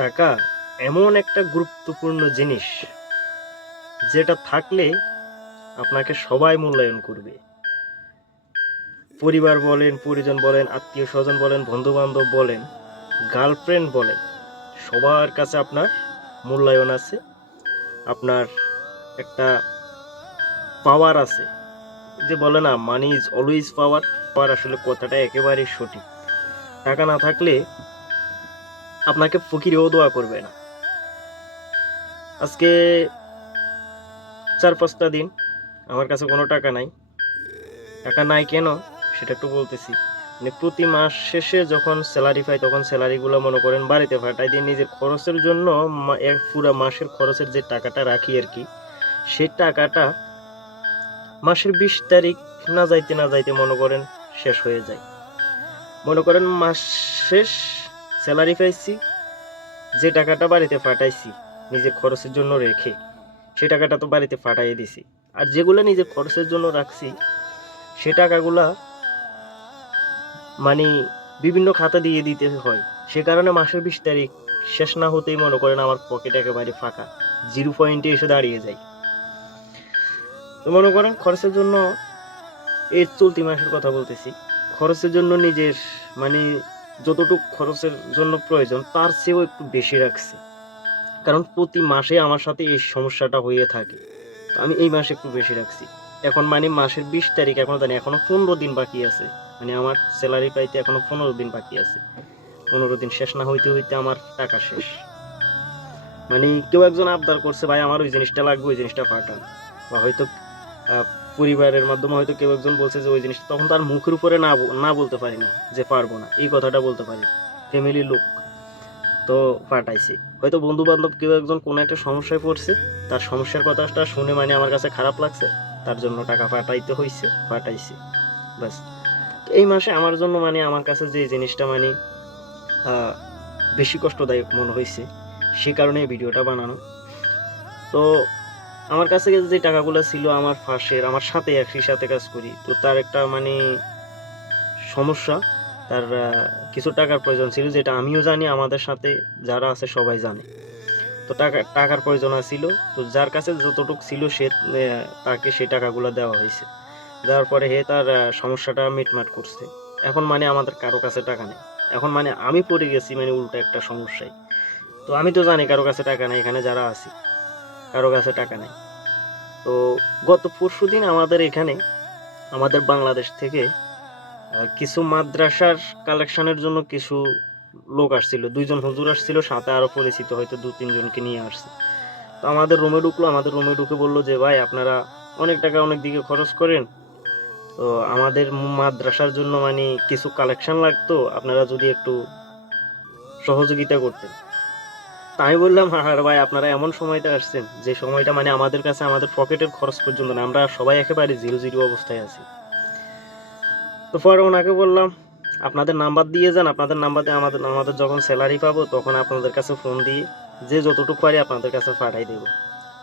টাকা এমন একটা গুরুত্বপূর্ণ জিনিস যেটা থাকলে আপনাকে সবাই মূল্যায়ন করবে। পরিবার বলেন, পরিজন বলেন, আত্মীয় স্বজন বলেন, বন্ধু বান্ধব বলেন, গার্লফ্রেন্ড বলেন, সবার কাছে আপনার মূল্যায়ন আছে। আপনার একটা পাওয়ার আছে। যে বলে না, মানি ইজ অলওয়েজ পাওয়ার। পাওয়ার আসলে কথাটা একেবারেই সঠিক। টাকা না থাকলে আপনাকে ফকিরেও দোয়া করবে না। আজকে 4-5টা দিন আমার কাছে কোনো টাকা নাই। টাকা নাই কেন সেটা একটু বলতেছি। মানে প্রতি মাস শেষে যখন স্যালারি পাই তখন স্যালারিগুলো মনে করেন বাড়িতে পাঠাই দিয়ে নিজের খরচের জন্য এক পুরো মাসের খরচের যে টাকাটা রাখি আর কি, সেই টাকাটা মাসের 20 তারিখ না যাইতে না যাইতে মনে করেন শেষ হয়ে যায়। মনে করেন মাস শেষ, স্যালারি পাইছি, যে টাকাটা বাড়িতে পাঠাইছি নিজের খরচের জন্য রেখে, সে টাকাটা তো বাড়িতে পাঠাইয়ে দিছি। আর যেগুলো নিজের খরচের জন্য রাখছি সে টাকাগুলা মানে বিভিন্ন খাতা দিয়ে দিতে হয়। সে কারণে মাসের 20 তারিখ শেষ না হতেই মনে করেন আমার পকেট একেবারে ফাঁকা, জিরো পয়েন্টে এসে দাঁড়িয়ে যায়। তো মনে করেন খরচের জন্য, এই চলতি মাসের কথা বলতেছি, খরচের জন্য নিজের মানে যতটুকু খরচের জন্য প্রয়োজন তার চেয়েও একটু বেশি রাখছি। কারণ প্রতি মাসে আমার সাথে এই সমস্যাটা হয়ে থাকে। তো আমি এই মাসে একটু বেশি রাখছি। এখন মানে মাসের 20 তারিখ এখনো জানি, এখনো 15 দিন বাকি আছে। মানে আমার স্যালারি পাইতে এখনো 15 দিন বাকি আছে। 15 দিন শেষ না হইতে হইতে আমার টাকা শেষ। মানে কেউ একজন আবদার করছে, ভাই আমার ওই জিনিসটা লাগবে, ওই জিনিসটা পাঠান। বা হয়তো পরিবারের মাধ্যমে হয়তো কেউ একজন বলছে যে ওই জিনিসটা, তখন তার মুখের উপরে না বলতে পারি না যে পারবো না, এই কথাটা বলতে পারি। ফ্যামিলির লোক তো পাঠাইছি। হয়তো বন্ধু বান্ধব কেউ একজন কোনো একটা সমস্যায় পড়ছে, তার সমস্যার কথাটা শুনে মানে আমার কাছে খারাপ লাগছে, তার জন্য টাকা পাঠাইতে হয়েছে, পাঠাইছি, ব্যাস। তো এই মাসে আমার জন্য মানে আমার কাছে যে জিনিসটা মানে বেশি কষ্টদায়ক মনে হয়েছে, সে কারণে এই ভিডিওটা বানানো। তো আমার কাছে যে টাকাগুলো ছিল আমার ফাঁসের, আমার সাথে একই সাথে কাজ করি, তো তার একটা মানে সমস্যা, তার কিছু টাকার প্রয়োজন ছিল, যেটা আমিও জানি, আমাদের সাথে যারা আছে সবাই জানে। তো টাকার প্রয়োজন ছিল। তো যার কাছে যতটুকু ছিল সে তাকে সেই টাকাগুলো দেওয়া হয়েছে। দেওয়ার পরে হে তার সমস্যাটা মিটমাট করছে। এখন মানে আমাদের কারো কাছে টাকা নেই। এখন মানে আমি পড়ে গেছি মানে উল্টো একটা সমস্যায়। তো আমি তো জানি কারো কাছে টাকা নেই, এখানে যারা আছি কারো কাছে টাকা নেই। তো গত পরশুদিন আমাদের এখানে, আমাদের বাংলাদেশ থেকে কিছু মাদ্রাসার কালেকশনের জন্য কিছু লোক আসছিল, 2জন হুজুর আসছিল, সাথে আরো পরিচিত হয়তো 2-3 জনকে নিয়ে আসছে। তো আমাদের রুমে ঢুকলো, আমাদের রুমে ঢুকে বললো যে ভাই আপনারা অনেক টাকা অনেক দিকে খরচ করেন, তো আমাদের মাদ্রাসার জন্য মানে কিছু কালেকশন লাগতো, আপনারা যদি একটু সহযোগিতা করতেন। তা আমি বললাম, হ্যাঁ হ্যাঁ ভাই, আপনারা এমন সময়টা আসছেন যে সময়টা মানে আমাদের কাছে আমাদের পকেটের খরচ পর্যন্ত না, আমরা সবাই একেবারে জিরো জিরো অবস্থায় আছি। তো পরে ওনাকে বললাম আপনাদের নাম্বার দিয়ে যান, আপনাদের নাম্বার দিয়ে আমাদের আমাদের যখন স্যালারি পাবো তখন আপনাদের কাছে ফোন দিয়ে যে যতটুকু পারি আপনাদের কাছে পাঠাই দেবো।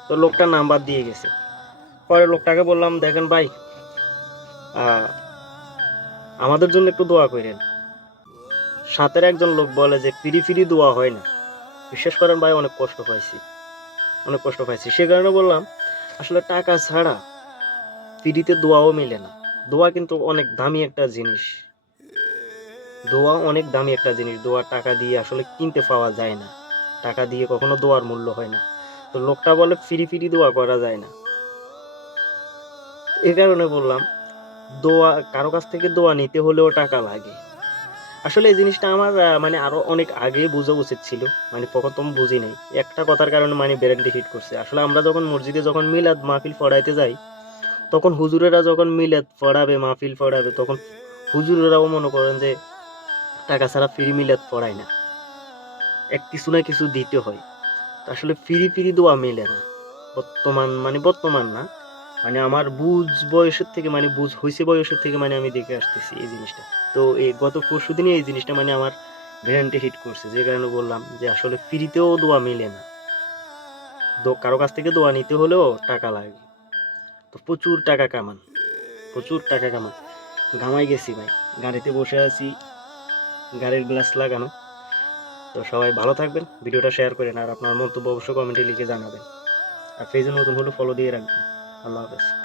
তো লোকটা নাম্বার দিয়ে গেছে। পরে লোকটাকে বললাম, দেখেন ভাই, আহ, আমাদের জন্য একটু দোয়া করেন। সাথের একজন লোক বলে যে ফিরি ফিরি দোয়া হয় না। বিশ্বাস করেন ভাই, অনেক কষ্ট পাইছি, অনেক কষ্ট পাইছি। সে কারণে বললাম, আসলে টাকা ছাড়া ফ্রিতে দোয়াও মিলে না। দোয়া কিন্তু অনেক দামি একটা জিনিস, দোয়া অনেক দামি একটা জিনিস। দোয়া টাকা দিয়ে আসলে কিনতে পাওয়া যায় না, টাকা দিয়ে কখনো দোয়ার মূল্য হয় না। তো লোকটা বলে ফিরি ফিরি দোয়া করা যায় না। এ কারণে বললাম, দোয়া কারো কাছ থেকে দোয়া নিতে হলেও টাকা লাগে। আসলে এই জিনিসটা আমার মানে আরো অনেক আগে বোঝা উচিত ছিল, মানে প্রথম বুঝি নাই। একটা কথার কারণে মানে ব্রেনটি হিট করছে। আসলে আমরা যখন মসজিদে যখন মিলাদ মাহফিল পড়াইতে যাই, তখন হুজুরেরা যখন মিলাদ পড়াবে, মাহফিল পড়াবে, তখন হুজুরেরাও মনে করেন যে টাকা ছাড়া ফ্রি মিলাদ পড়ায় না, এক কিছু না কিছু দিতে হয়। তো আসলে ফ্রি ফ্রি দোয়া মেলে না। বর্তমান না, মানে আমার বুঝ বয়সের থেকে, মানে বুঝ হয়েছে বয়সের থেকে মানে আমি দেখে আসতেছি এই জিনিসটা। তো এই গত পরশুদিনই এই জিনিসটা মানে আমার ব্রেনটে হিট করছে, যে কারণে বললাম যে আসলে ফ্রিতেও দোয়া মেলে না। কারো কাছ থেকে দোয়া নিতে হলেও টাকা লাগে। তো প্রচুর টাকা কামান, প্রচুর টাকা কামান। ঘামাই গেছি ভাই, গাড়িতে বসে আছি, গাড়ির গ্লাস লাগানো, তো সবাই ভালো থাকবেন, ভিডিওটা শেয়ার করেন, আর আপনার মন্তব্য অবশ্যই কমেন্টে লিখে জানাবেন। আর পেজে নতুন হলে ফলো দিয়ে রাখবেন। আল্লাহ হাফেজ।